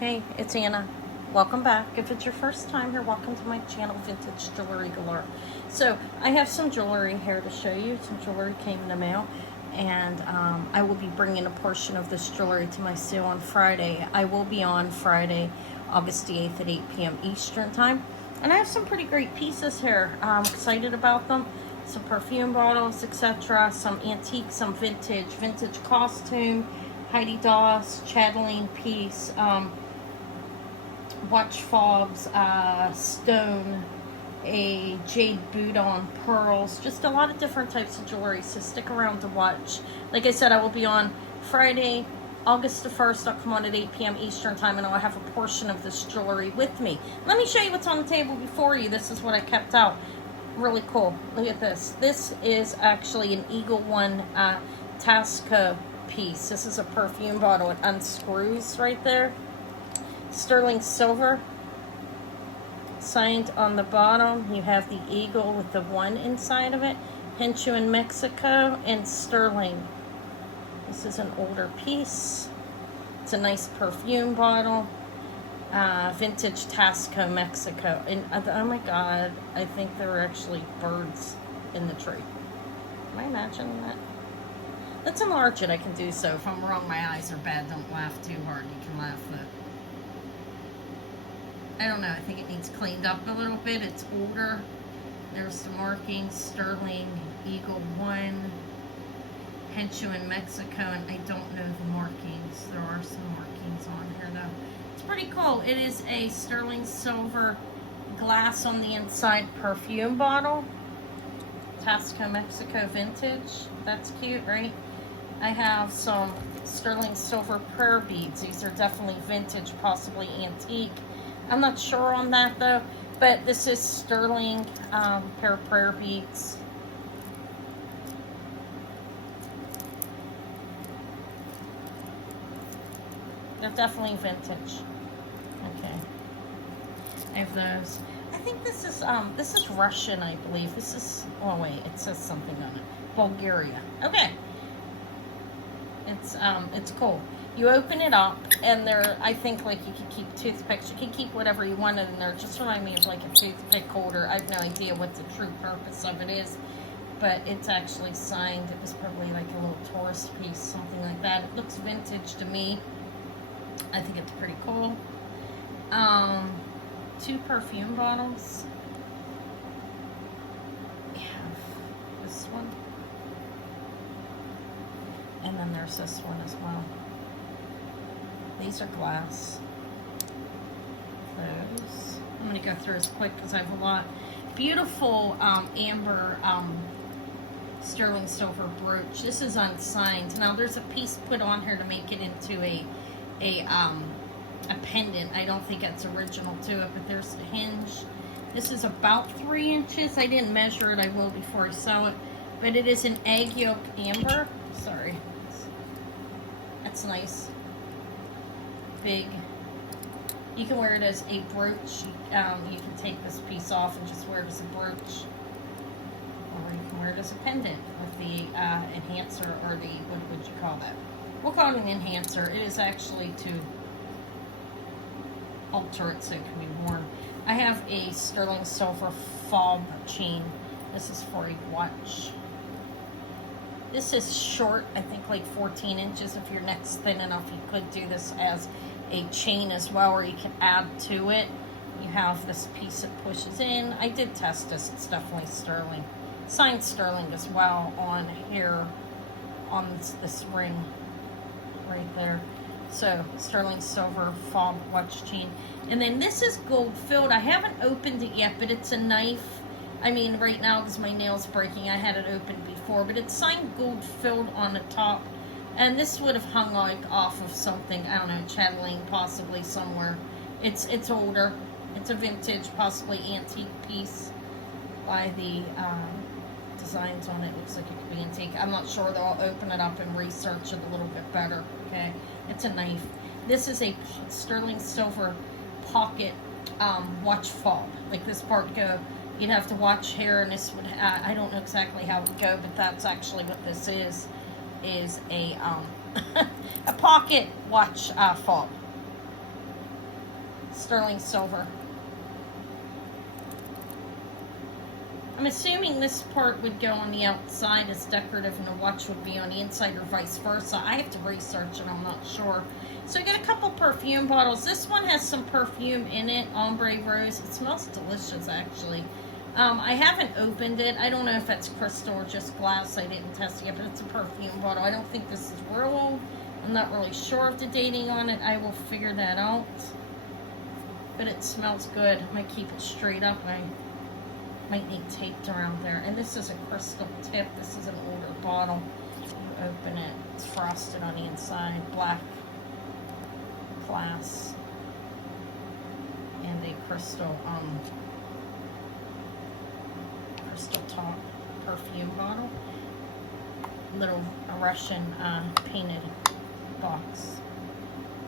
Hey, it's Anna. Welcome back. If it's your first time here, welcome to my channel, Vintage Jewelry Galore. So, I have some jewelry here to show you. Some jewelry came in the mail, and I will be bringing a portion of this jewelry to my sale on Friday. I will be on Friday, August the 8th at 8 p.m. Eastern Time. And I have some pretty great pieces here. I'm excited about them. Some perfume bottles, etc. Some antique, some vintage costume, Heidi Daus, chatelaine piece, watch fobs, stone, a jade boot on pearls, just a lot of different types of jewelry, so stick around to watch. Like I said, I will be on Friday, August the 1st. I'll come on at 8 p.m. Eastern Time, and I'll have a portion of this jewelry with me. Let me show you what's on the table before you. This is what I kept out. Really cool. Look at this. This is actually an Eagle One Tasco piece. This is a perfume bottle. It unscrews right there. Sterling silver, signed on the bottom. You have the eagle with the one inside of it. Henshu in Mexico, and sterling. This is an older piece. It's a nice perfume bottle. Vintage Tasco, Mexico. And oh my god, I think there were actually birds in the tree. Am I imagining that? Let's enlarge it. I can do so. If I'm wrong, my eyes are bad. Don't laugh too hard. You can laugh though. I don't know, I think it needs cleaned up a little bit. It's older. There's some markings. Sterling, Eagle One, Henshu in Mexico, and I don't know the markings. There are some markings on here though. It's pretty cool. It is a sterling silver glass on the inside perfume bottle. Tasco, Mexico vintage. That's cute, right? I have some sterling silver prayer beads. These are definitely vintage, possibly antique. I'm not sure on that though, but this is sterling pair of prayer beads. They're definitely vintage. Okay, I have those. I think this is Russian, I believe. This is, oh wait, it says something on it. Bulgaria. Okay. It's cool. You open it up, and there, I think, like, you can keep toothpicks. You can keep whatever you want in there. Just remind me of, like, a toothpick holder. I have no idea what the true purpose of it is, but it's actually signed. It was probably, like, a little tourist piece, something like that. It looks vintage to me. I think it's pretty cool. 2 perfume bottles. We have this one. And then there's this one as well. These are glass. Those. I'm going to go through as quick because I have a lot. Beautiful amber sterling silver brooch. This is unsigned. Now there's a piece put on here to make it into a pendant. I don't think it's original to it, but there's the hinge. This is about 3 inches. I didn't measure it. I will before I sell it. But it is an egg yolk amber. Sorry. That's nice. Big. You can wear it as a brooch. You can take this piece off and just wear it as a brooch. Or you can wear it as a pendant with the enhancer, or the, what would you call that? We'll call it an enhancer. It is actually to alter it so it can be worn. I have a sterling silver fob chain. This is for a watch. This is short, I think like 14 inches. If your neck's thin enough, you could do this as a chain as well, or you can add to it. You have this piece that pushes in. I did test this. It's definitely sterling. Signed sterling as well on here, on this ring right there. So, sterling silver fob watch chain. And then this is gold filled. I haven't opened it yet, but it's a knife. I mean, right now, because my nail's breaking, I had it opened before, but it's signed gold filled on the top. And this would have hung like off of something, I don't know, chatelaine possibly somewhere. It's older. It's a vintage, possibly antique piece by the designs on it. Looks like it could be antique. I'm not sure, though. I'll open it up and research it a little bit better. Okay, it's a knife. This is a sterling silver pocket watch fob. Like this part go. You'd have to watch here, and this would, I don't know exactly how it would go, but that's actually what this is a a pocket watch fob. sterling silver. I'm assuming this part would go on the outside as decorative and the watch would be on the inside or vice versa. I have to research it, I'm not sure. So I got a couple perfume bottles. This one has some perfume in it, ombre rose. It smells delicious, actually. I haven't opened it. I don't know if it's crystal or just glass. I didn't test it yet, but it's a perfume bottle. I don't think this is real old. I'm not really sure of the dating on it. I will figure that out. But it smells good. I might keep it straight up. I might need taped around there. And this is a crystal tip. This is an older bottle. You open it. It's frosted on the inside. Black glass. And a crystal top perfume bottle. Little Russian painted box.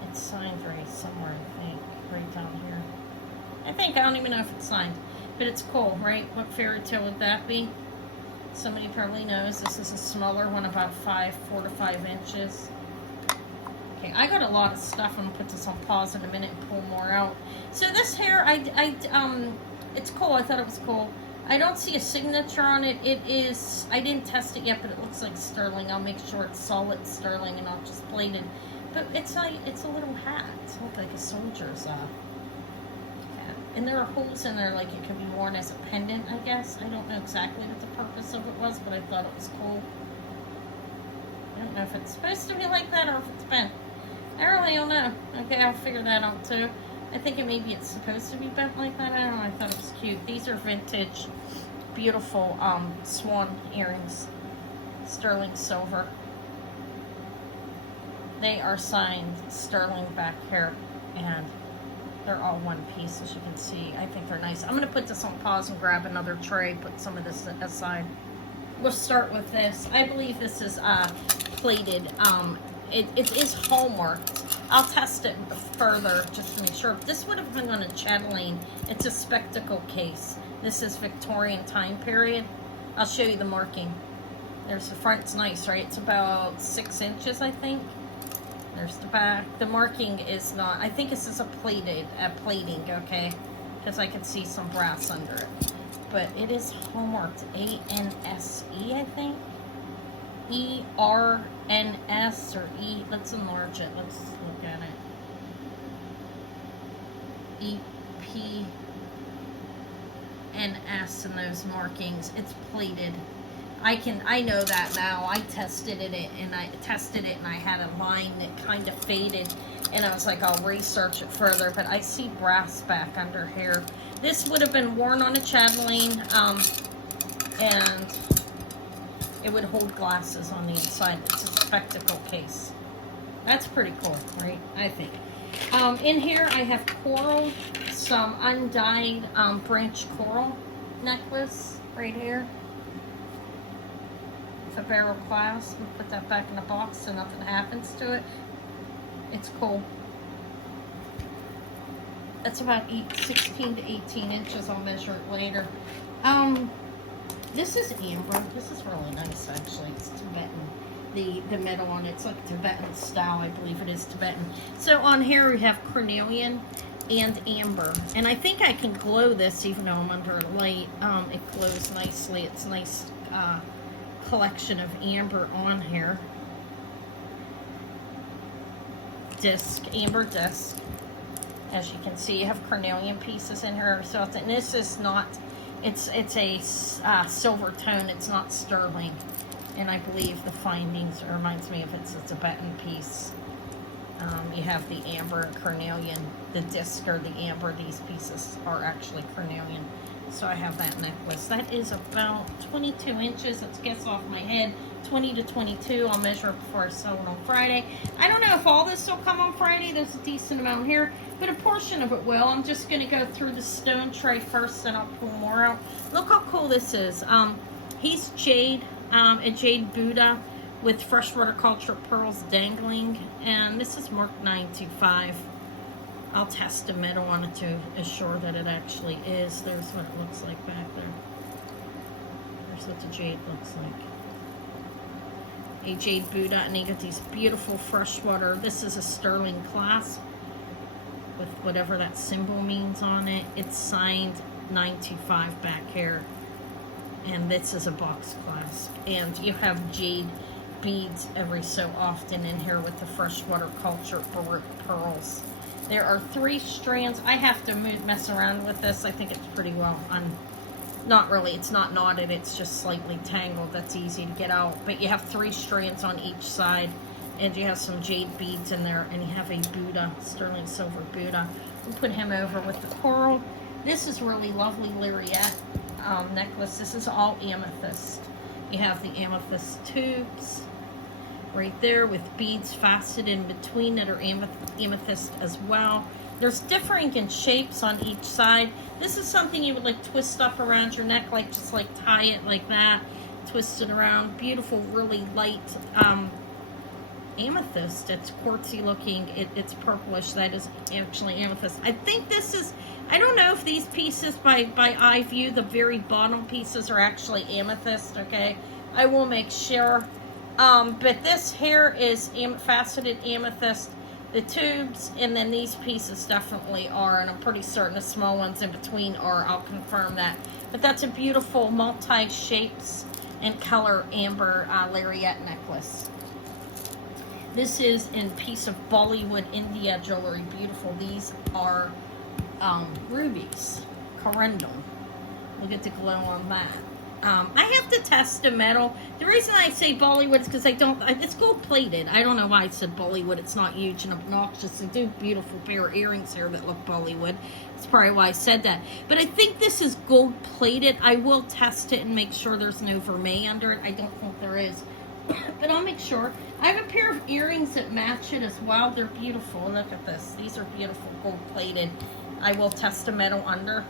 It's signed right somewhere, I think. Right down here. I don't even know if it's signed. But it's cool, right? What fairy tale would that be? Somebody probably knows. This is a smaller one, about 4 to 5 inches. Okay, I got a lot of stuff. I'm gonna put this on pause in a minute and pull more out. So this hair, it's cool. I thought it was cool. I don't see a signature on it. It is, I didn't test it yet, but it looks like sterling. I'll make sure it's solid sterling and not just plated. But it's a little hat. It looks like a soldier's hat. And there are holes in there, like it could be worn as a pendant, I guess. I don't know exactly what the purpose of it was, but I thought it was cool. I don't know if it's supposed to be like that or if it's bent. I really don't know. Okay, I'll figure that out too. I think maybe it's supposed to be bent like that. I don't know. I thought it was cute. These are vintage, beautiful swan earrings. Sterling silver. They are signed sterling back here, and they're all one piece, as you can see. I think they're nice. I'm going to put this on pause and grab another tray, put some of this aside. We'll start with this. I believe this is plated. It is hallmarked. I'll test it further just to make sure. This would have been on a chatelaine. It's a spectacle case. This is Victorian time period. I'll show you the marking. There's the front. It's nice, right? It's about 6 inches, I think. There's the back. The marking is not, I think this is a plating, okay? Because I can see some brass under it. But it is hallmarked. A-N-S-E, I think. E-R-N-S or E. Let's enlarge it. Let's look at it. E-P-N-S in those markings. It's plated. I know that now. I tested it and I had a line that kind of faded, and I was like, I'll research it further, but I see brass back under here. This would have been worn on a chatelaine, and it would hold glasses on the inside. It's a spectacle case. That's pretty cool, right? I think. In here I have coral, some undyed branch coral necklace right here. A barrel clasp. We'll put that back in the box so nothing happens to it. It's cool. That's about 16 to 18 inches. I'll measure it later. This is amber. This is really nice, actually. It's Tibetan. The metal on it's like Tibetan style. I believe it is Tibetan. So on here we have carnelian and amber. And I think I can glow this even though I'm under a light. It glows nicely. It's nice collection of amber on here. Amber disc. As you can see, you have carnelian pieces in here. So and this is not, it's a silver tone. It's not sterling. And I believe the findings reminds me of it's a Tibetan piece. You have the amber and carnelian. The disc or the amber, these pieces are actually carnelian. So I have that necklace. That is about 22 inches. Let's guess off my head. 20 to 22. I'll measure it before I sell it on Friday. I don't know if all this will come on Friday. There's a decent amount here, but a portion of it will. I'm just going to go through the stone tray first, and I'll pull more out. Look how cool this is. He's jade, a jade Buddha with freshwater culture pearls dangling, and this is marked 925. I'll test the metal on it to assure that it actually is. There's what it looks like back there. There's what the jade looks like. A jade Buddha, and you get these beautiful freshwater. This is a sterling clasp with whatever that symbol means on it. It's signed 925 back here. And this is a box clasp. And you have jade beads every so often in here with the freshwater culture Baroque pearls. There are 3 strands. I have to mess around with this. I think it's pretty well not really, it's not knotted, it's just slightly tangled. That's easy to get out. But you have 3 strands on each side, and you have some jade beads in there, and you have a Buddha, sterling silver Buddha. We'll put him over with the coral. This is really lovely lariat necklace. This is all amethyst. You have the amethyst tubes right there with beads faceted in between that are amethyst as well. There's differing in shapes on each side. This is something you would like twist up around your neck, like just like tie it like that, twist it around. Beautiful, really light amethyst. It's quartzy looking. It's purplish. That is actually amethyst. I think this is, I don't know if these pieces by eye view, the very bottom pieces are actually amethyst, okay? I will make sure. But this here is faceted amethyst. The tubes, and then these pieces definitely are, and I'm pretty certain the small ones in between are. I'll confirm that. But that's a beautiful multi-shapes and color amber lariat necklace. This is in piece of Bollywood India jewelry. Beautiful. These are rubies. Corundum. Look at the glow on that. I have to test the metal. The reason I say Bollywood is because it's gold plated. I don't know why I said Bollywood. It's not huge and obnoxious. They do beautiful pair of earrings here that look Bollywood. That's probably why I said that. But I think this is gold plated. I will test it and make sure there's no vermeil under it. I don't think there is. But I'll make sure. I have a pair of earrings that match it as well. They're beautiful. Look at this. These are beautiful gold plated. I will test the metal under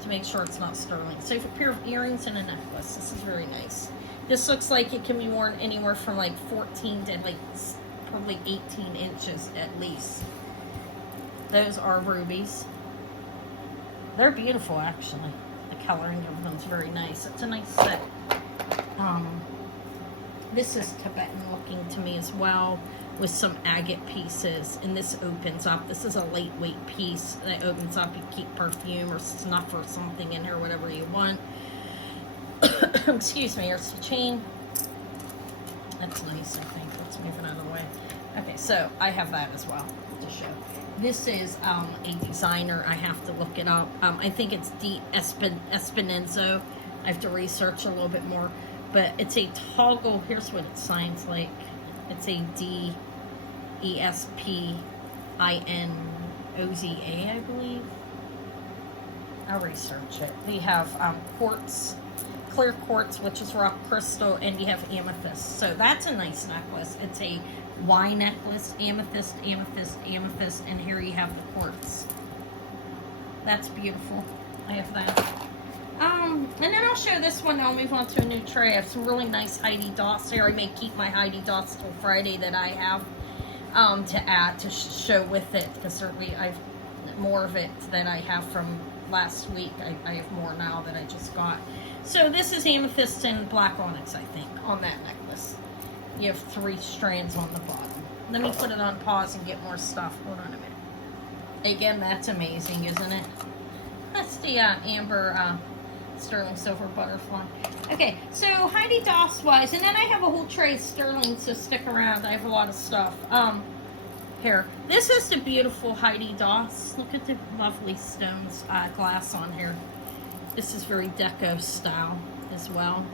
to make sure it's not sterling. So you have a pair of earrings and a necklace. This is very nice. This looks like it can be worn anywhere from like 14 to like probably 18 inches at least. Those are rubies. They're beautiful actually. The coloring of them is very nice. It's a nice set. This is Tibetan looking to me as well, with some agate pieces, and this opens up. This is a lightweight piece that opens up. You keep perfume or snuff or something in here, whatever you want. Excuse me. Here's the chain. That's nice, I think. Let's move it out of the way. Okay, so I have that as well to show. This is a designer. I have to look it up. I think it's D. Espinenzo. I have to research a little bit more. But it's a toggle. Here's what it signs like. It's a D-E-S-P-I-N-O-Z-A, I believe. I'll research it. We have quartz, clear quartz, which is rock crystal, and you have amethyst. So that's a nice necklace. It's a Y necklace, amethyst, amethyst, amethyst, and here you have the quartz. That's beautiful. I have that. And then I'll show this one. I'll move on to a new tray. I have some really nice Heidi Daus here. I may keep my Heidi Daus till Friday that I have to add to show with it, because certainly I've more of it than I have from last week. I have more now that I just got. So this is amethyst and black onyx, I think, on that necklace. You have 3 strands on the bottom. Let me put it on pause and get more stuff. Hold on a minute. Again, that's amazing, isn't it? That's the amber sterling silver butterfly. Okay, so Heidi Daus wise, and then I have a whole tray of sterling, so stick around. I have a lot of stuff. Here, this is the beautiful Heidi Daus. Look at the lovely stones glass on here. This is very deco style as well.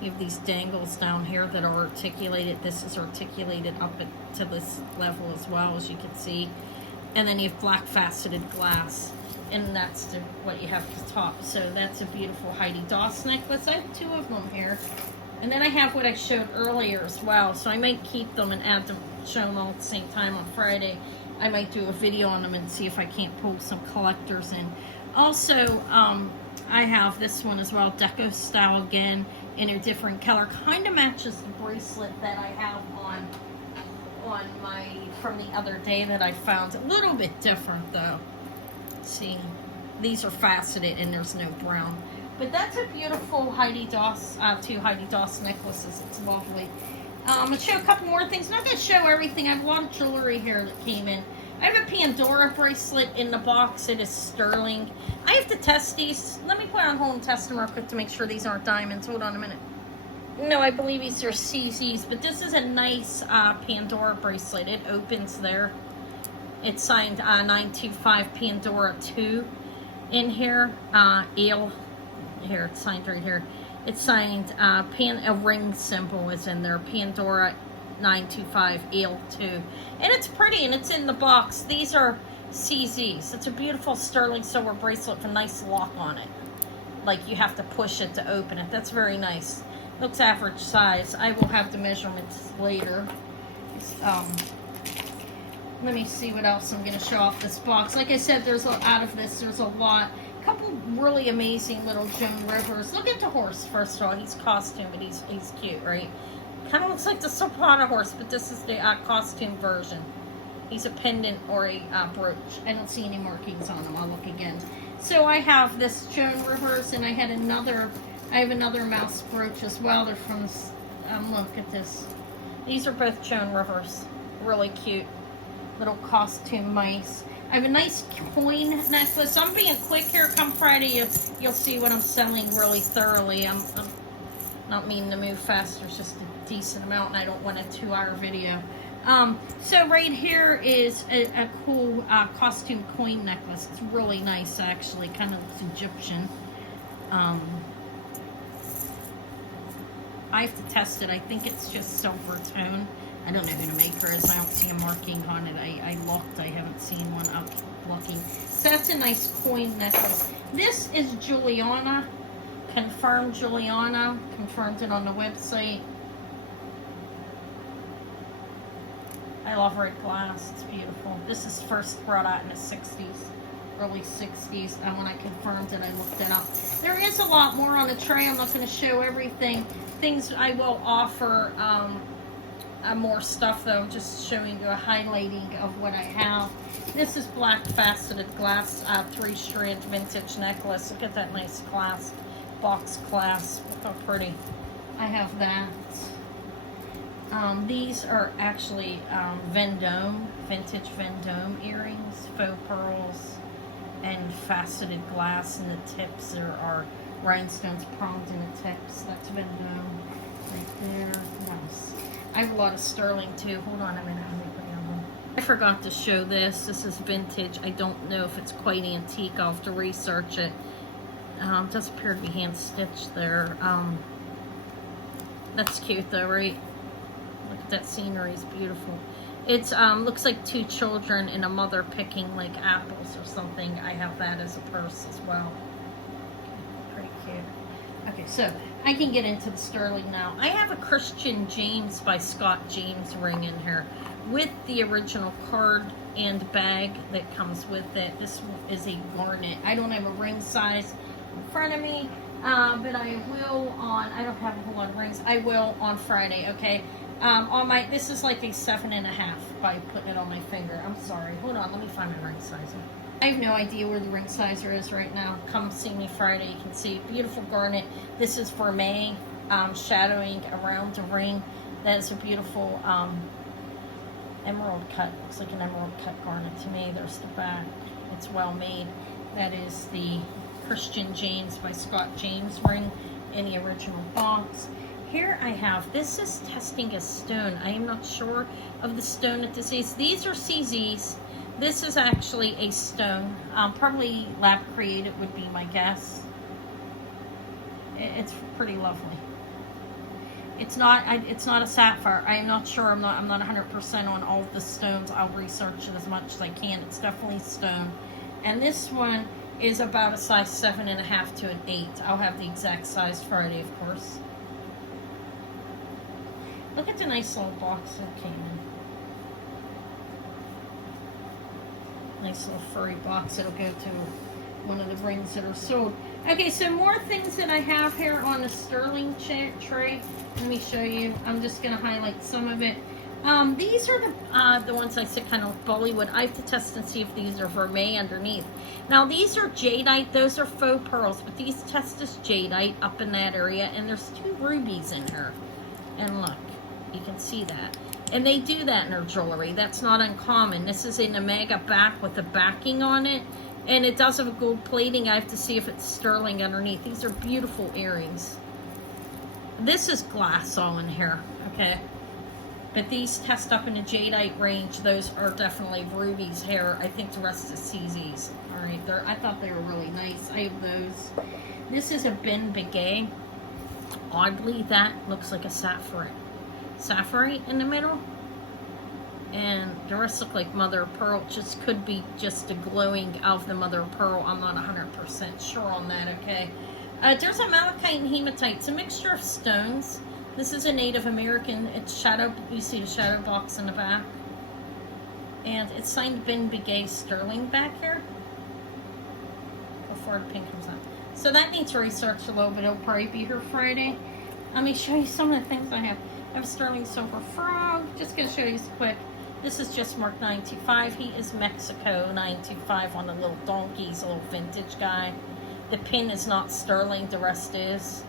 You have these dangles down here that are articulated. This is articulated up to this level as well, as you can see. And then you have black faceted glass. And that's what you have at the top. So that's a beautiful Heidi Daus necklace. I have 2 of them here. And then I have what I showed earlier as well. So I might keep them and add them, show them all at the same time on Friday. I might do a video on them and see if I can't pull some collectors in. Also, I have this one as well, deco style again, in a different color. Kind of matches the bracelet that I have on my, from the other day that I found. A little bit different though. See, these are faceted and there's no brown, but that's a beautiful Heidi Daus, 2 Heidi Daus necklaces. It's lovely. I'm gonna show a couple more things. Not gonna show everything. I have a lot of jewelry here that came in. I have a Pandora bracelet in the box. It is sterling. I have to test these. Let me put it on hold and test them real quick to make sure these aren't diamonds. Hold on a minute. No, I believe these are CZs, but this is a nice Pandora bracelet. It opens there. It's signed 925 Pandora 2 in here. Ale. Here, it's signed right here. It's signed, a ring symbol is in there. Pandora 925 Ale 2. And it's pretty, and it's in the box. These are CZs. It's a beautiful sterling silver bracelet with a nice lock on it. Like you have to push it to open it. That's very nice. Looks average size. I will have the measurements later. Let me see what else I'm going to show off this box. Like I said, there's out of this, there's a lot. A couple really amazing little Joan Rivers. Look at the horse, first of all. He's costume, but he's cute, right? Kind of looks like the Soprano horse, but this is the costume version. He's a pendant or a brooch. I don't see any markings on him. I'll look again. So I have this Joan Rivers, and I have another mouse brooch as well. They're from, look at this. These are both Joan Rivers. Really cute. Little costume mice. I have a nice coin necklace. I'm being quick here. Come Friday, you'll see what I'm selling really thoroughly. I'm not meaning to move fast. There's just a decent amount, and I don't want a 2-hour video. So right here is a cool costume coin necklace. It's really nice, actually. Kind of looks Egyptian. I have to test it. I think it's just silver tone. I don't know who the maker is. I don't see a marking on it. I looked. I haven't seen one. I'll keep looking. So that's a nice coin necklace. This is Juliana. Confirmed Juliana. Confirmed it on the website. I love red glass. It's beautiful. This is first brought out in the 60s. Early 60s. And when I confirmed it, I looked it up. There is a lot more on the tray. I'm not going to show everything. Things I will offer... more stuff though, just showing you a highlighting of what I have. This is black faceted glass 3-strand vintage necklace. Look at that nice clasp, box clasp. Look how pretty. I have that. These are actually Vendome, vintage Vendome earrings, faux pearls, and faceted glass in the tips. There are rhinestones pronged in the tips. That's Vendome right there. Nice. I have a lot of sterling too. Hold on a minute. I forgot to show this. This is vintage. I don't know if it's quite antique. I'll have to research it. It does appear to be hand stitched there. That's cute though, right? Look at that scenery. It's beautiful. It's looks like 2 children and a mother picking like apples or something. I have that as a purse as well. Pretty cute. Okay, so I can get into the sterling now. I have a Christian James by Scott James ring in here with the original card and bag that comes with it. This is a garnet. I don't have a ring size in front of me, but I will on, I don't have a whole lot of rings. I will on Friday, okay? On my, this is like a 7.5 by putting it on my finger. I'm sorry. Hold on, let me find my ring size. I have no idea where the ring sizer is right now. Come see me Friday. You can see beautiful garnet. This is for May, shadowing around the ring. That is a beautiful emerald cut. Looks like an emerald cut garnet to me. There's the back. It's well made. That is the Christian James by Scott James ring in the original box. Here I have, this is testing a stone. I am not sure of the stone that this is. These are CZs. This is actually a stone. Probably lab created would be my guess. It's pretty lovely. It's not a sapphire. I am not sure. I'm not 100% on all of the stones. I'll research it as much as I can. It's definitely stone. And this one is about a size 7.5 to an 8. I'll have the exact size Friday, of course. Look at the nice little box that came in. Nice little furry box. It'll go to one of the rings that are sold. Okay, so more things that I have here on the sterling tray. Let me show you. I'm just going to highlight some of it. These are the ones I said kind of like Bollywood. I have to test and see if these are vermeil underneath. Now these are jadeite. Those are faux pearls, but these test as jadeite up in that area. And there's 2 rubies in here. And look, you can see that. And they do that in their jewelry. That's not uncommon. This is an Omega back with the backing on it. And it does have a gold plating. I have to see if it's sterling underneath. These are beautiful earrings. This is glass all in here, okay? But these test up in the jadeite range. Those are definitely rubies here. I think the rest is CZs. All right, I thought they were really nice. I have those. This is a Ben Begay. Oddly, that looks like a sapphire. Sapphirite in the middle. And the rest look like mother of pearl. Just could be just a glowing of the mother of pearl. I'm not 100% sure on that, okay? There's a malachite and hematite. It's a mixture of stones. This is a Native American. It's shadow. You see the shadow box in the back. And it's signed Ben Begay Sterling back here. Before the pink comes out. So that needs research a little bit. It'll probably be here Friday. Let me show you some of the things I have. I have a sterling silver frog. Just going to show you quick. This is just marked 925. He is Mexico 925 on the little donkey. He's a little vintage guy. The pin is not sterling. The rest is.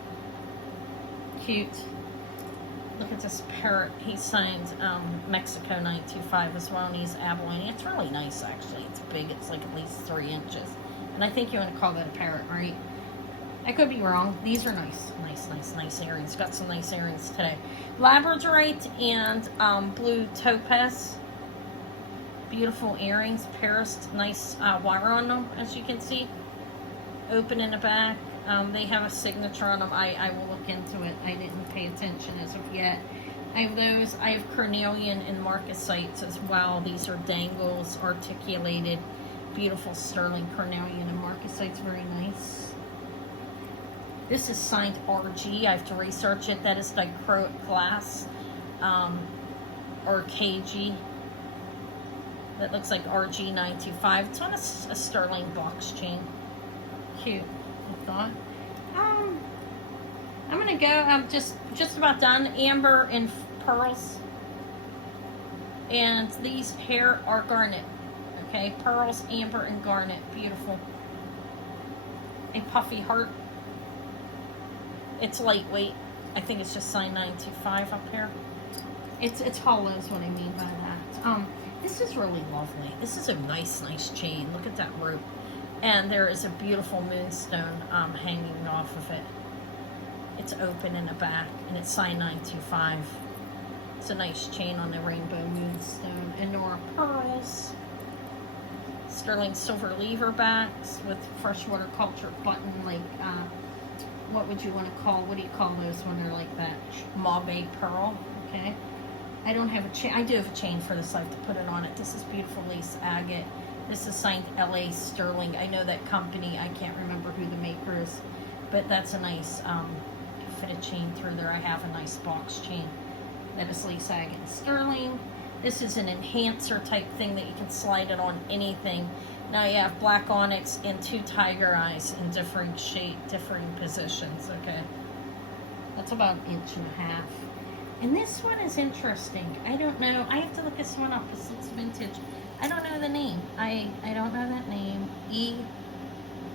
Cute. Look at this parrot. He signed Mexico 925 as well, and he's abalone. It's really nice, actually. It's big. It's like at least 3 inches. And I think you want to call that a parrot, right? I could be wrong. These are nice. Nice earrings. Got some nice earrings today. Labradorite and blue topaz. Beautiful earrings. Paris. Nice wire on them, as you can see. Open in the back. They have a signature on them. I will look into it. I didn't pay attention as of yet. I have those. I have carnelian and marcasites as well. These are dangles, articulated, beautiful sterling carnelian and marcasites. Very nice. This is signed RG. I have to research it. That is dichroic glass, or KG. That looks like RG 925. It's on a sterling box chain. Cute, I thought. I'm gonna go. I'm just about done. Amber and pearls, and these here are garnet. Okay, pearls, amber, and garnet. Beautiful. A puffy heart. It's lightweight. I think it's just signed 925 up here. It's hollow is what I mean by that. This is really lovely. This is a nice chain. Look at that rope. And there is a beautiful moonstone hanging off of it. It's open in the back, and it's signed 925. It's a nice chain on the rainbow moonstone. And there are pearls. Sterling silver lever backs with freshwater culture button, like, what would you want to call, what do you call those when they're like that? Mauve pearl, okay? I don't have a chain. I do have a chain for this. I have to put it on it. This is beautiful lace agate. This is signed LA Sterling. I know that company. I can't remember who the maker is, but that's a nice fit a chain through there. I have a nice box chain. That is lace agate sterling. This is an enhancer type thing that you can slide it on anything. Now you have black onyx and 2 tiger eyes in differing shape, differing positions, okay? That's about 1.5 inches. And this one is interesting. I don't know. I have to look this one up because it's vintage. I don't know the name. I don't know that name. E.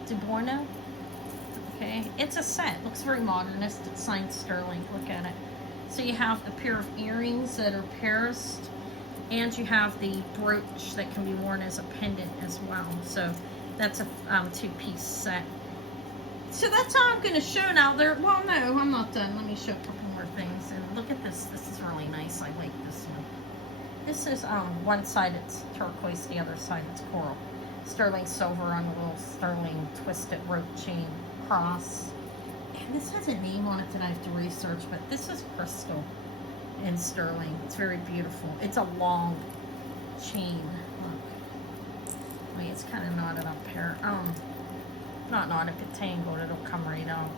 De Borno. Okay. It's a set. Looks very modernist. It's signed sterling. Look at it. So you have a pair of earrings that are pierced. And you have the brooch that can be worn as a pendant as well. So that's a 2-piece set. So that's all I'm going to show now. Well, no, I'm not done. Let me show a couple more things. And look at this. This is really nice. I like this one. This is one side it's turquoise, the other side it's coral. Sterling silver on a little sterling twisted rope chain cross. And this has a name on it that I have to research, but this is crystal in sterling. It's very beautiful. It's a long chain. Look. Wait, it's kind of knotted up here. Not knotted, but tangled. It'll come right out.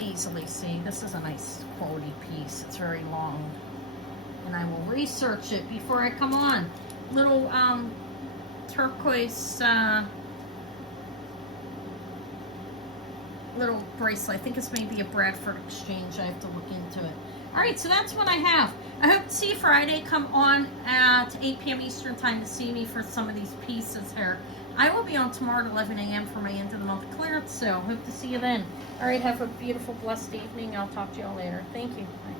Easily see. This is a nice quality piece. It's very long. And I will research it before I come on. Little turquoise little bracelet. I think it's maybe a Bradford exchange. I have to look into it. Alright, so that's what I have. I hope to see you Friday. Come on at 8 p.m. Eastern time to see me for some of these pieces here. I will be on tomorrow at 11 a.m. for my end of the month clearance sale. Hope to see you then. Alright, have a beautiful, blessed evening. I'll talk to you all later. Thank you. Bye.